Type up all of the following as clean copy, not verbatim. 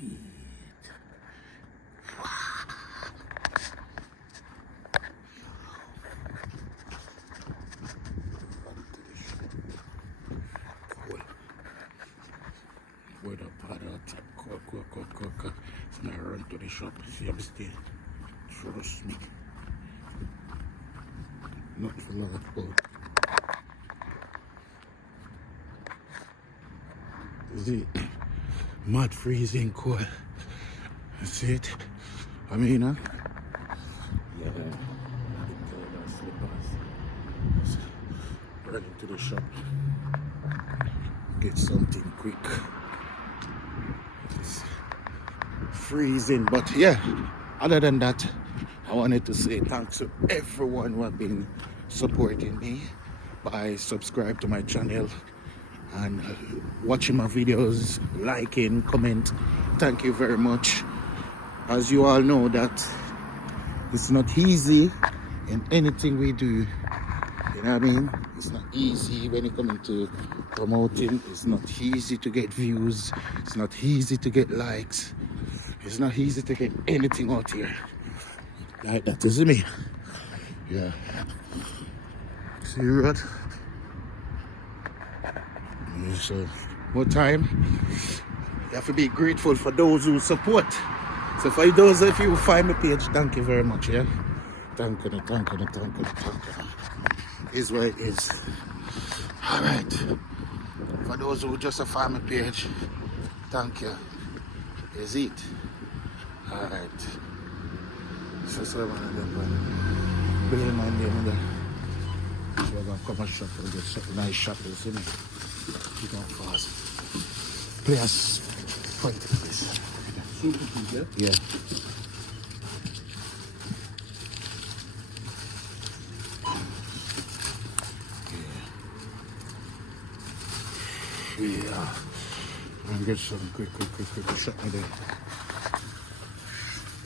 With a pad out, cool. And I run to the shop. See, I'm still. Trust me. Not for long at all. See, mud freezing cold. That's it. I mean, yeah. Slippers. Running to the shop. Get something quick. It's freezing, but yeah. Other than that, I wanted to say thanks to everyone who have been supporting me by subscribe to my channel and watching my videos, liking, comment. Thank you very much. As you all know that it's not easy in anything we do. You know what I mean? It's not easy when it comes to promoting. It's not easy to get views. It's not easy to get likes. It's not easy to get anything out here like that, isn't me? Yeah. See you, right? So, what time? You have to be grateful for those who support. So for those of you who find my page, thank you very much, yeah? Thank you. Is what it is. Alright. For those who just find my page, thank you. Is it? Alright. So one of them, Billy man there, so we're gonna come and shop and get some nice shoppers, you know. You don't fast. Play us point this. Yeah. Yeah. And get some quick shop me there.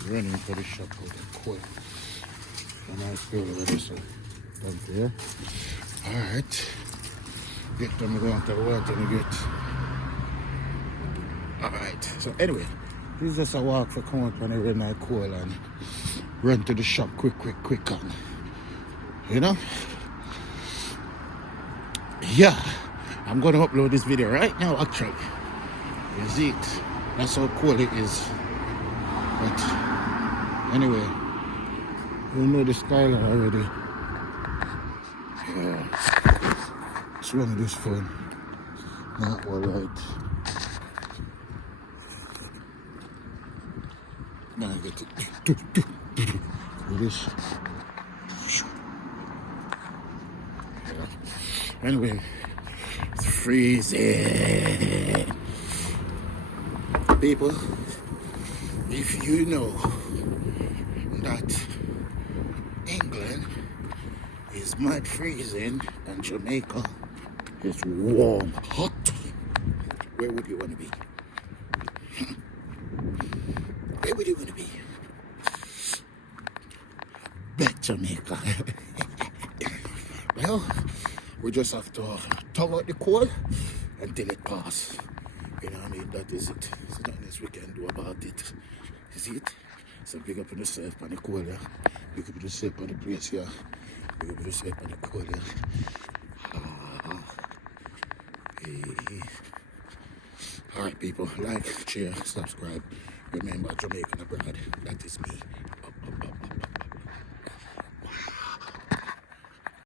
Running for the shop out the court. A nice girl over there, so thank you. Alright. Get them going to the water and get. Alright. So anyway, this is just a walk for come up and every night cool and run to the shop quick and you know? Yeah. I'm gonna upload this video right now actually. You see it? That's how cool it is. But anyway, you know the skyline already. Yeah. What's wrong with this phone? Not alright. Now I get it. With this. Yeah. Anyway, it's freezing. People, if you know that England is mad freezing and Jamaica is warm, hot, where would you want to be? Where would you want to be? Bet Jamaica. Well, we just have to tug out the cold until it passes. You know what I mean? That is it. There's nothing else we can do about it. You see it? So pick up on yourself on the cold, yeah? Pick up yourself on the place, yeah? Pick up yourself on the cold, yeah? Hey. Alright people, like, share, subscribe. Remember, Jamaican abroad. That is me.